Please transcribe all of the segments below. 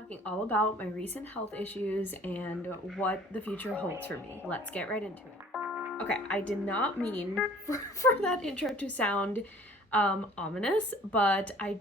talking all about my recent health issues and what the future holds for me. Let's get right into it. Okay, I did not mean for that intro to sound ominous, but I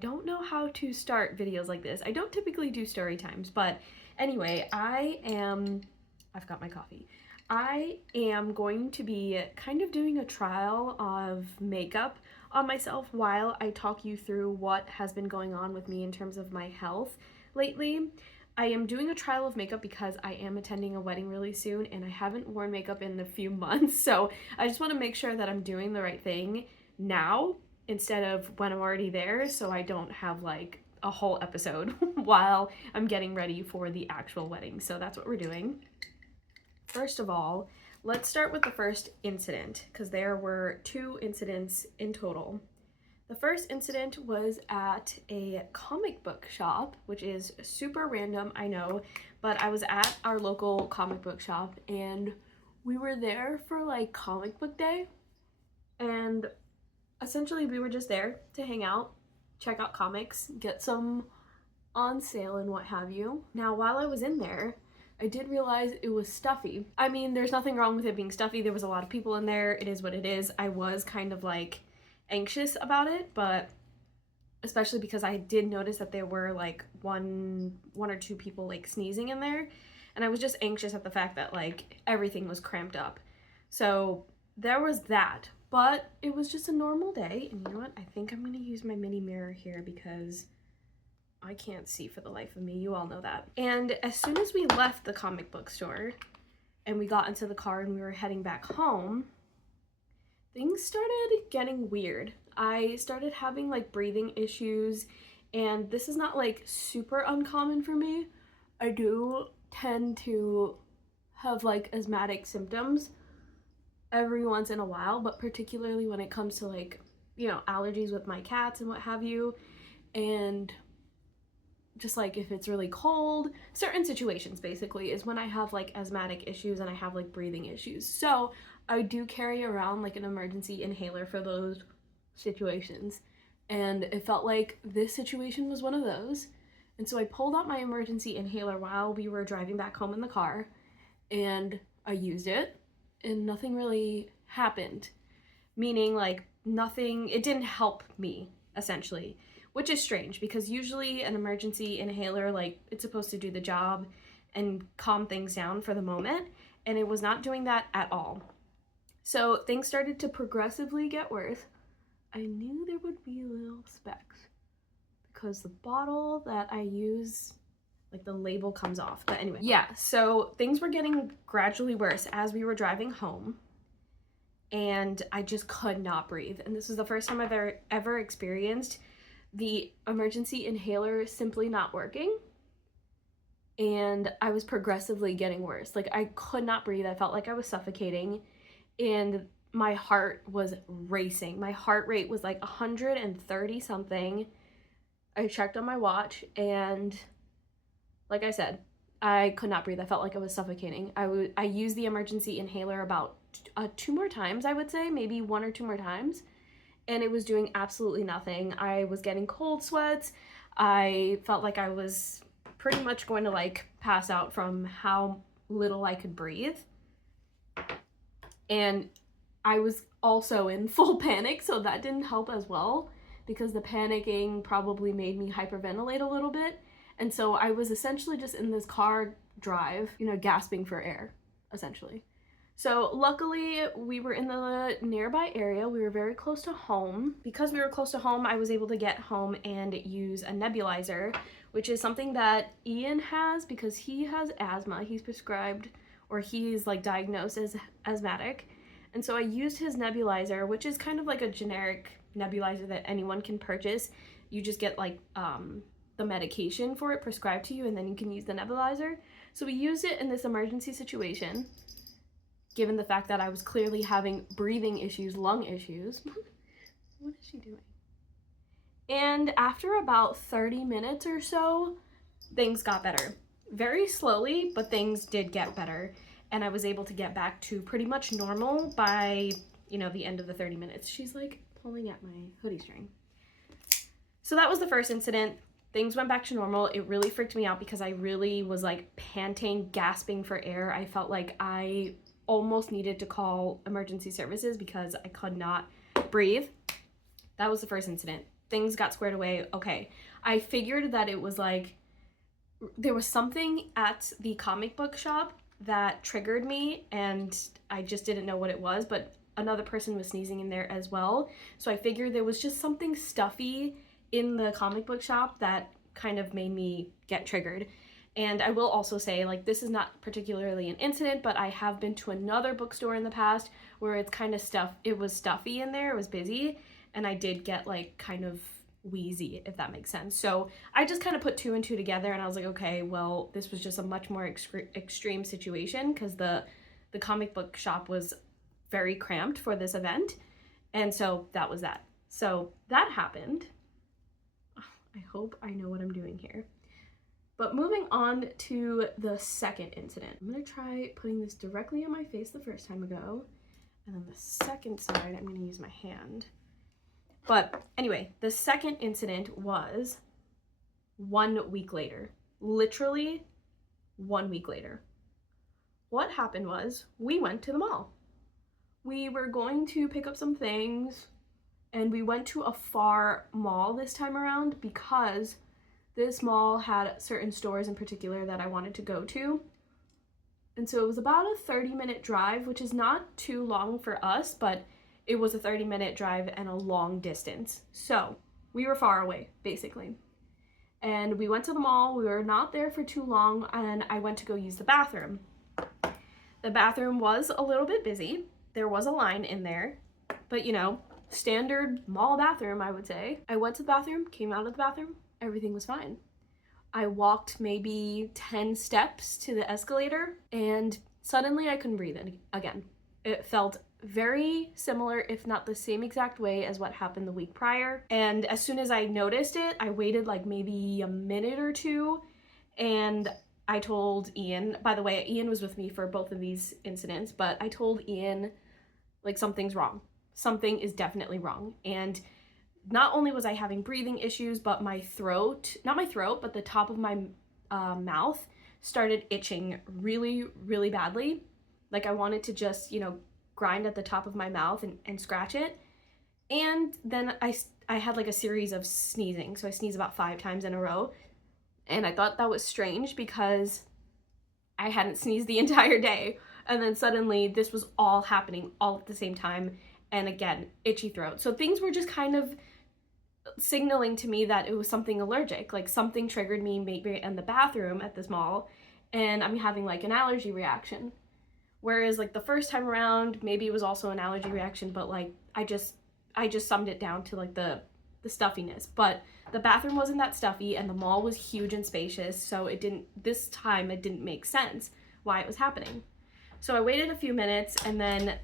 don't know how to start videos like this. I don't typically do story times, but anyway, I've got my coffee. I am going to be kind of doing a trial of makeup on myself while I talk you through what has been going on with me in terms of my health lately. I am doing a trial of makeup because I am attending a wedding really soon and I haven't worn makeup in a few months, so I just want to make sure that I'm doing the right thing now instead of when I'm already there, so I don't have like a whole episode while I'm getting ready for the actual wedding. So that's what we're doing. First of all, let's start with the first incident, because there were 2 incidents in total. The first incident was at a comic book shop, which is super random, I know, but I was at our local comic book shop and we were there for like comic book day, and essentially we were just there to hang out, check out comics, get some on sale and what have you. Now, while I was in there, I did realize it was stuffy. I mean, there's nothing wrong with it being stuffy. There was a lot of people in there. It is what it is. I was kind of like anxious about it, but especially because I did notice that there were like one or two people like sneezing in there, and I was just anxious at the fact that like everything was cramped up. So there was that, but it was just a normal day. And you know what? I think I'm gonna use my mini mirror here because I can't see for the life of me. You all know that. And as soon as we left the comic book store and we got into the car and we were heading back home, things started getting weird. I started having like breathing issues, and this is not like super uncommon for me. I do tend to have like asthmatic symptoms every once in a while, but particularly when it comes to like, you know, allergies with my cats and what have you, and just like if it's really cold, certain situations basically is when I have like asthmatic issues and I have like breathing issues. So I do carry around like an emergency inhaler for those situations, and it felt like this situation was one of those. And so I pulled out my emergency inhaler while we were driving back home in the car, and I used it and nothing really happened, meaning like nothing, it didn't help me essentially, which is strange because usually an emergency inhaler, like, it's supposed to do the job and calm things down for the moment, and it was not doing that at all. So things started to progressively get worse. I knew there would be little specks because the bottle that I use, like the label comes off. But anyway, yeah, so things were getting gradually worse as we were driving home, and I just could not breathe. And this was the first time I've ever experienced the emergency inhaler simply not working, and I was progressively getting worse. Like, I could not breathe. I felt like I was suffocating, and my heart was racing. My heart rate was like 130 something. I checked on my watch, and like I said, I could not breathe. I felt like I was suffocating. I used the emergency inhaler about 2 more times, I would say, maybe 1 or 2 more times, and it was doing absolutely nothing. I was getting cold sweats. I felt like I was pretty much going to like pass out from how little I could breathe. And I was also in full panic, so that didn't help as well, because the panicking probably made me hyperventilate a little bit. And so I was essentially just in this car drive, you know, gasping for air, essentially. So luckily we were in the nearby area. We were very close to home. Because we were close to home, I was able to get home and use a nebulizer, which is something that Ian has because he has asthma. He's prescribed, or he's like diagnosed as asthmatic. And so I used his nebulizer, which is kind of like a generic nebulizer that anyone can purchase. You just get like the medication for it prescribed to you, and then you can use the nebulizer. So we used it in this emergency situation, given the fact that I was clearly having breathing issues, lung issues. What is she doing? And after about 30 minutes or so, things got better. Very slowly, but things did get better. And I was able to get back to pretty much normal by, you know, the end of the 30 minutes. She's like pulling at my hoodie string. So that was the first incident. Things went back to normal. It really freaked me out because I really was like panting, gasping for air. I felt like I almost needed to call emergency services because I could not breathe. That was the first incident. Things got squared away. Okay. I figured that it was like there was something at the comic book shop that triggered me, and I just didn't know what it was, but another person was sneezing in there as well. So I figured there was just something stuffy in the comic book shop that kind of made me get triggered. And I will also say, like, this is not particularly an incident, but I have been to another bookstore in the past where it's kind of it was stuffy in there, it was busy, and I did get like kind of wheezy, if that makes sense. So I just kind of put two and two together, and I was like, okay, well, this was just a much more extreme situation because the comic book shop was very cramped for this event, and so that was that. So that happened. I hope I know what I'm doing here. But moving on to the second incident. I'm gonna try putting this directly on my face the first time ago, and then the second side I'm gonna use my hand. But anyway, the second incident was 1 week later. Literally 1 week later. What happened was we went to the mall. We were going to pick up some things, and we went to a far mall this time around because this mall had certain stores in particular that I wanted to go to. And so it was about a 30-minute drive, which is not too long for us, but it was a 30-minute drive and a long distance. So we were far away, basically. And we went to the mall. We were not there for too long, and I went to go use the bathroom. The bathroom was a little bit busy. There was a line in there, but you know, standard mall bathroom, I would say. I went to the bathroom, came out of the bathroom, everything was fine. I walked maybe 10 steps to the escalator, and suddenly I couldn't breathe again. It felt very similar, if not the same exact way as what happened the week prior. And as soon as I noticed it, I waited like maybe a minute or two, and I told Ian, by the way, Ian was with me for both of these incidents, but I told Ian, like, something's wrong. Something is definitely wrong. And not only was I having breathing issues, but my throat, not my throat, but the top of my mouth started itching really, really badly. Like I wanted to just, you know, grind at the top of my mouth and scratch it. And then I had like a series of sneezing. So I sneezed about 5 times in a row. And I thought that was strange because I hadn't sneezed the entire day. And then suddenly this was all happening all at the same time. And again, itchy throat. So things were just kind of signaling to me that it was something allergic. Like something triggered me maybe in the bathroom at this mall, and I'm having like an allergy reaction. Whereas like the first time around, maybe it was also an allergy reaction, but like I just summed it down to like the stuffiness. But the bathroom wasn't that stuffy, and the mall was huge and spacious, so this time it didn't make sense why it was happening. So I waited a few minutes, and then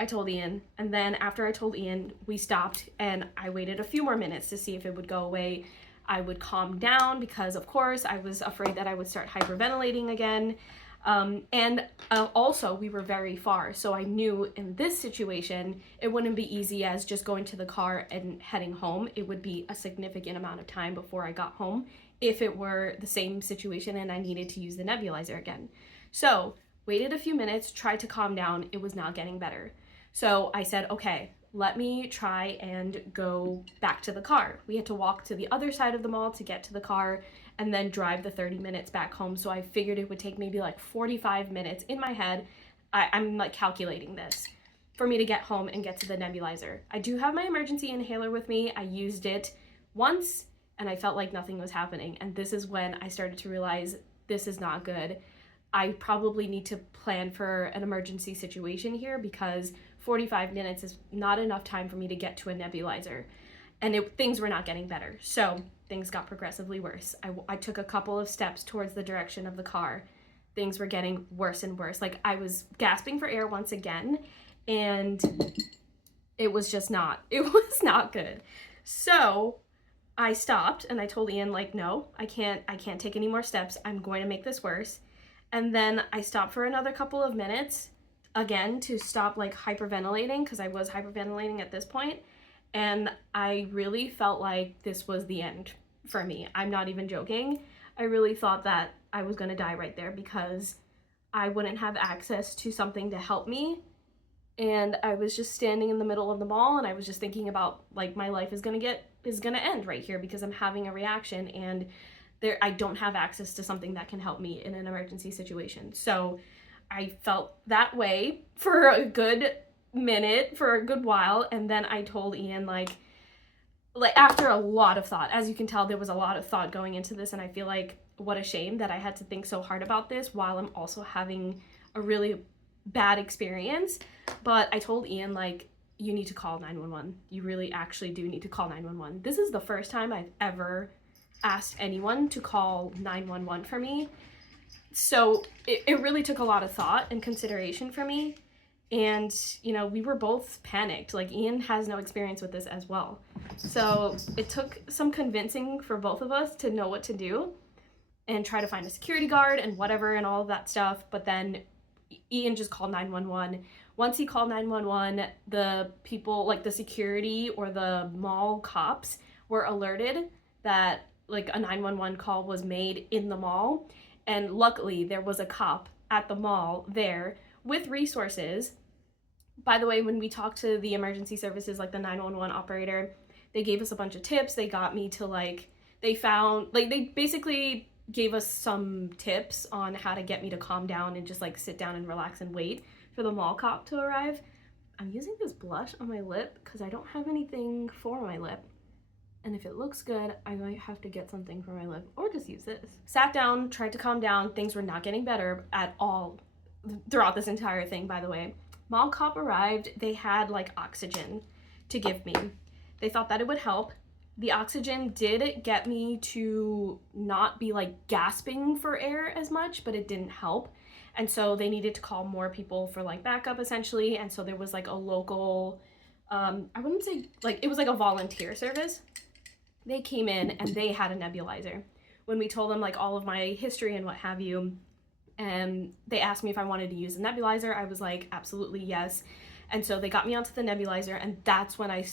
I told Ian, and then after I told Ian, we stopped, and I waited a few more minutes to see if it would go away. I would calm down because, of course, I was afraid that I would start hyperventilating again. Also, we were very far, so I knew in this situation, it wouldn't be easy as just going to the car and heading home. It would be a significant amount of time before I got home if it were the same situation and I needed to use the nebulizer again. So, waited a few minutes, tried to calm down. It was not getting better. So I said, okay, let me try and go back to the car. We had to walk to the other side of the mall to get to the car and then drive the 30 minutes back home. So I figured it would take maybe like 45 minutes in my head. I'm like calculating this for me to get home and get to the nebulizer. I do have my emergency inhaler with me. I used it once and I felt like nothing was happening. And this is when I started to realize this is not good. I probably need to plan for an emergency situation here because 45 minutes is not enough time for me to get to a nebulizer. And things were not getting better. So things got progressively worse. I took a couple of steps towards the direction of the car. Things were getting worse and worse. Like I was gasping for air once again, and it was not good. So I stopped and I told Ian, like, no, I can't take any more steps. I'm going to make this worse. And then I stopped for another couple of minutes, again, to stop like hyperventilating, because I was hyperventilating at this point. And I really felt like this was the end for me. I'm not even joking. I really thought that I was gonna die right there because I wouldn't have access to something to help me. And I was just standing in the middle of the mall and I was just thinking about like my life is gonna end right here because I'm having a reaction and I don't have access to something that can help me in an emergency situation. So I felt that way for a good minute, for a good while, and then I told Ian like after a lot of thought, as you can tell, there was a lot of thought going into this, and I feel like what a shame that I had to think so hard about this while I'm also having a really bad experience. But I told Ian like, you need to call 911. You really actually do need to call 911. This is the first time I've ever asked anyone to call 911 for me. So it really took a lot of thought and consideration for me. And, you know, we were both panicked. Like, Ian has no experience with this as well. So it took some convincing for both of us to know what to do and try to find a security guard and whatever and all of that stuff. But then Ian just called 911. Once he called 911, the people, like the security or the mall cops, were alerted that like a 911 call was made in the mall. And luckily there was a cop at the mall there with resources. By the way, when we talked to the emergency services, like the 911 operator, they gave us a bunch of tips. They got me to they basically gave us some tips on how to get me to calm down and just like sit down and relax and wait for the mall cop to arrive. I'm using this blush on my lip because I don't have anything for my lip. And if it looks good, I might have to get something for my lip or just use this. Sat down, tried to calm down. Things were not getting better at all throughout this entire thing, by the way. Mall cop arrived. They had like oxygen to give me. They thought that it would help. The oxygen did get me to not be like gasping for air as much, but it didn't help. And so they needed to call more people for like backup essentially. And so there was like a local, I wouldn't say like, it was like a volunteer service. They came in and they had a nebulizer. When we told them like all of my history and what have you, and they asked me if I wanted to use the nebulizer, I was like, absolutely yes. And so they got me onto the nebulizer, and that's when I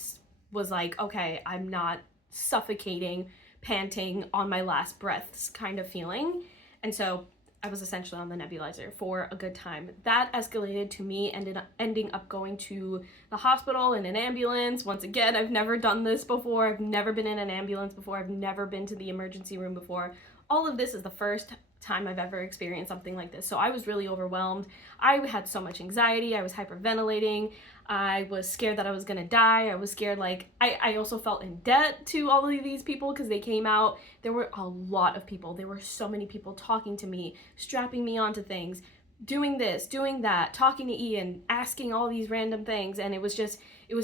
was like, okay, I'm not suffocating, panting on my last breaths kind of feeling. And so I was essentially on the nebulizer for a good time. That escalated to me ending up going to the hospital in an ambulance. Once again, I've never done this before. I've never been in an ambulance before. I've never been to the emergency room before. All of this is the first time I've ever experienced something like this. So I was really overwhelmed. I had so much anxiety. I was hyperventilating. I was scared that I was gonna die. I was scared, like, I also felt in debt to all of these people because they came out. There were a lot of people. There were so many people talking to me, strapping me onto things, doing this, doing that, talking to Ian, asking all these random things. And it was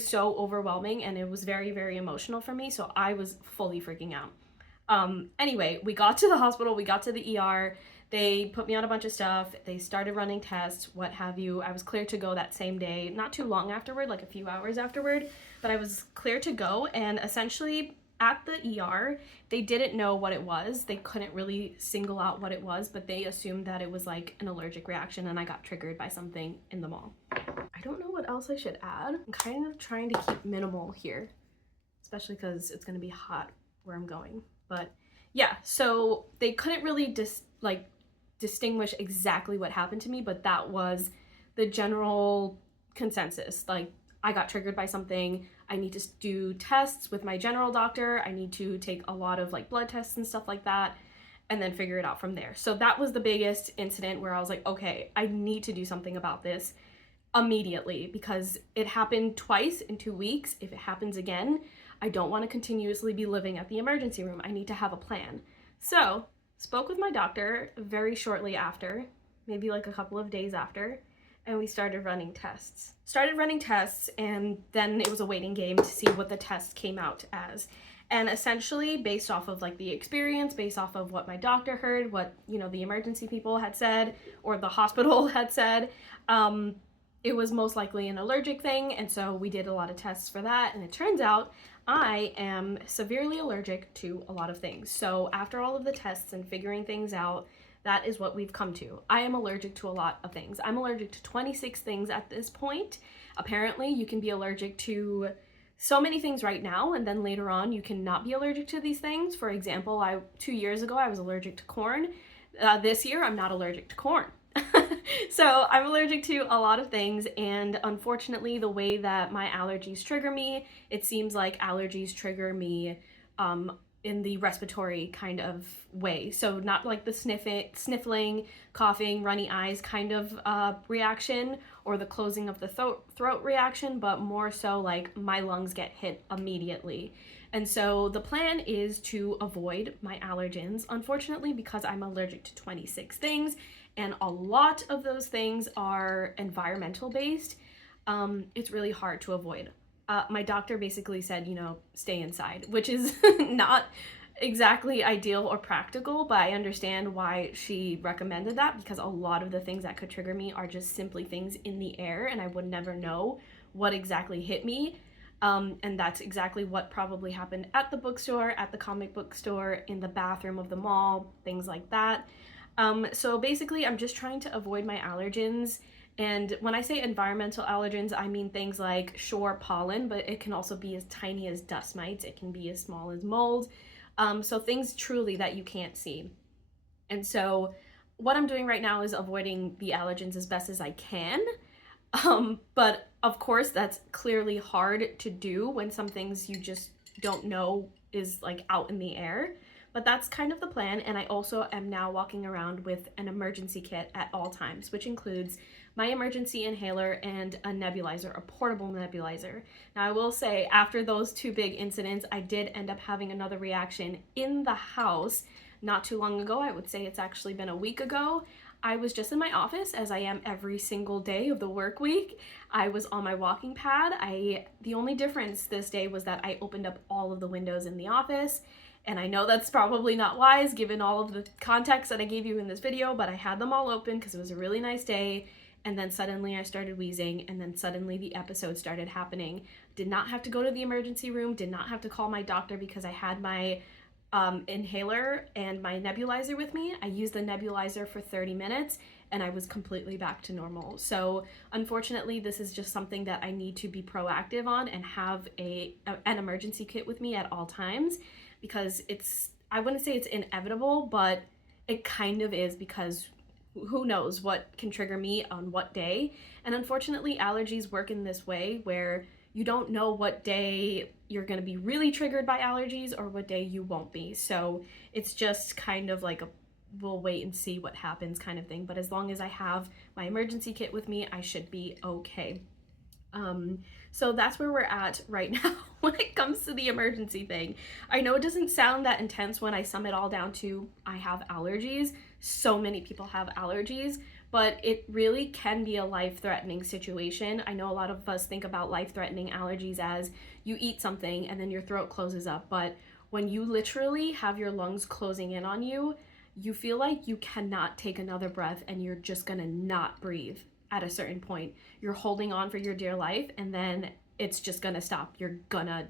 so overwhelming, and it was very, very emotional for me. So I was fully freaking out. Anyway, we got to the hospital, we got to the ER, they put me on a bunch of stuff, they started running tests, what have you. I was clear to go that same day, not too long afterward, like a few hours afterward, but I was clear to go. And essentially at the ER, they didn't know what it was. They couldn't really single out what it was, but they assumed that it was like an allergic reaction and I got triggered by something in the mall. I don't know what else I should add. I'm kind of trying to keep minimal here, especially because it's gonna be hot where I'm going. But yeah, so they couldn't really distinguish exactly what happened to me, but that was the general consensus. Like, I got triggered by something. I need to do tests with my general doctor. I need to take a lot of like blood tests and stuff like that, and then figure it out from there. So that was the biggest incident where I was like, okay, I need to do something about this immediately because it happened twice in 2 weeks. If it happens again, I don't want to continuously be living at the emergency room. I need to have a plan. So, spoke with my doctor very shortly after, maybe like a couple of days after, and we started running tests. And then it was a waiting game to see what the test came out as. And essentially, based off of like the experience, based off of what my doctor heard, what, you know, the emergency people had said, or the hospital had said, it was most likely an allergic thing. And so we did a lot of tests for that. And it turns out I am severely allergic to a lot of things. So after all of the tests and figuring things out, that is what we've come to. I am allergic to a lot of things. I'm allergic to 26 things at this point. Apparently, you can be allergic to so many things right now, and then later on you cannot be allergic to these things. For example, 2 years ago I was allergic to corn. This year I'm not allergic to corn. So I'm allergic to a lot of things, and unfortunately the way that my allergies trigger me, it seems like allergies trigger me in the respiratory kind of way. So not like the sniffling, coughing, runny eyes kind of reaction, or the closing of the throat reaction, but more so like my lungs get hit immediately. And so the plan is to avoid my allergens, unfortunately, because I'm allergic to 26 things, and a lot of those things are environmental based. It's really hard to avoid. My doctor basically said, stay inside, which is not exactly ideal or practical, but I understand why she recommended that, because a lot of the things that could trigger me are just simply things in the air, and I would never know what exactly hit me. And that's exactly what probably happened at the bookstore, at the comic book store, in the bathroom of the mall, things like that. So basically, I'm just trying to avoid my allergens. And when I say environmental allergens, I mean things like, sure, pollen, but it can also be as tiny as dust mites. It can be as small as mold. So things truly that you can't see. And so what I'm doing right now is avoiding the allergens as best as I can. But of course, that's clearly hard to do when some things you just don't know is like out in the air. But that's kind of the plan, and I also am now walking around with an emergency kit at all times, which includes my emergency inhaler and a nebulizer, a portable nebulizer. Now, I will say, after those two big incidents, I did end up having another reaction in the house not too long ago. I would say it's actually been a week ago. I was just in my office, as I am every single day of the work week. I was on my walking pad. The only difference this day was that I opened up all of the windows in the office. And I know that's probably not wise given all of the context that I gave you in this video, but I had them all open because it was a really nice day. And then suddenly I started wheezing, and then suddenly the episode started happening. Did not have to go to the emergency room, did not have to call my doctor because I had my inhaler and my nebulizer with me. I used the nebulizer for 30 minutes and I was completely back to normal. So unfortunately, this is just something that I need to be proactive on and have an emergency kit with me at all times, because I wouldn't say it's inevitable, but it kind of is, because who knows what can trigger me on what day. And unfortunately, allergies work in this way where you don't know what day you're going to be really triggered by allergies or what day you won't be. So it's just kind of like we'll wait and see what happens kind of thing. But as long as I have my emergency kit with me, I should be okay. So that's where we're at right now when it comes to the emergency thing. I know it doesn't sound that intense when I sum it all down to I have allergies. So many people have allergies, but it really can be a life-threatening situation. I know a lot of us think about life-threatening allergies as you eat something and then your throat closes up, but when you literally have your lungs closing in on you, you feel like you cannot take another breath and you're just gonna not breathe. At a certain point, you're holding on for your dear life, and then it's just gonna stop. You're gonna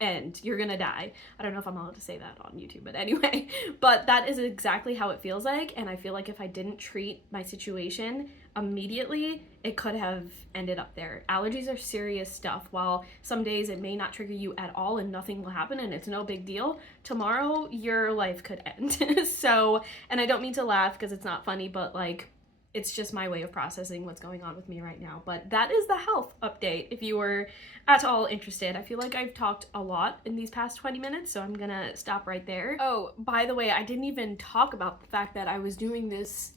end. You're gonna die. I don't know if I'm allowed to say that on YouTube, but anyway, but that is exactly how it feels like. And I feel like if I didn't treat my situation immediately, it could have ended up there. Allergies are serious stuff. While some days it may not trigger you at all and nothing will happen and it's no big deal, tomorrow your life could end. So, and I don't mean to laugh because it's not funny, but like, it's just my way of processing what's going on with me right now. But that is the health update if you were at all interested. I feel like I've talked a lot in these past 20 minutes, so I'm gonna stop right there. Oh, by the way, I didn't even talk about the fact that I was doing this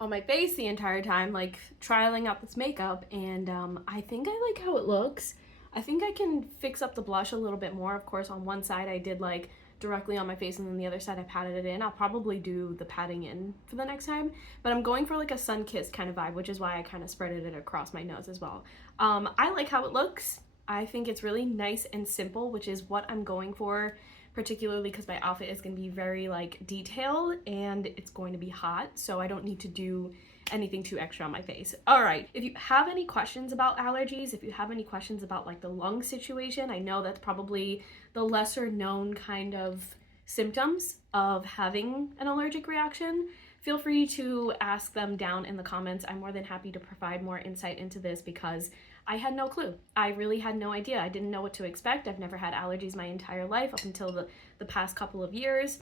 on my face the entire time, like trialing out this makeup, and I think I like how it looks. I think I can fix up the blush a little bit more. Of course, on one side I did like directly on my face, and then the other side I patted it in. I'll probably do the patting in for the next time, but I'm going for like a sun-kissed kind of vibe, which is why I kind of spreaded it across my nose as well. I like how it looks. I think it's really nice and simple, which is what I'm going for, particularly because my outfit is going to be very like detailed and it's going to be hot, so I don't need to do anything too extra on my face. All right, if you have any questions about allergies, if you have any questions about like the lung situation, I know that's probably the lesser known kind of symptoms of having an allergic reaction. Feel free to ask them down in the comments. I'm more than happy to provide more insight into this because I had no clue. I really had no idea. I didn't know what to expect. I've never had allergies my entire life up until the past couple of years.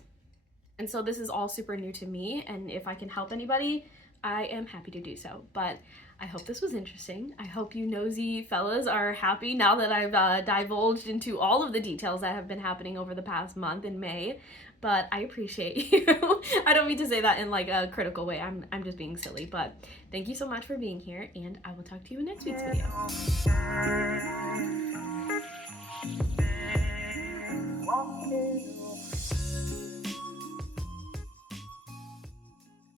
And so this is all super new to me, and if I can help anybody, I am happy to do so. But I hope this was interesting. I hope you nosy fellas are happy now that I've divulged into all of the details that have been happening over the past month in May. But I appreciate you. I don't mean to say that in like a critical way. I'm just being silly. But thank you so much for being here, and I will talk to you in next week's video.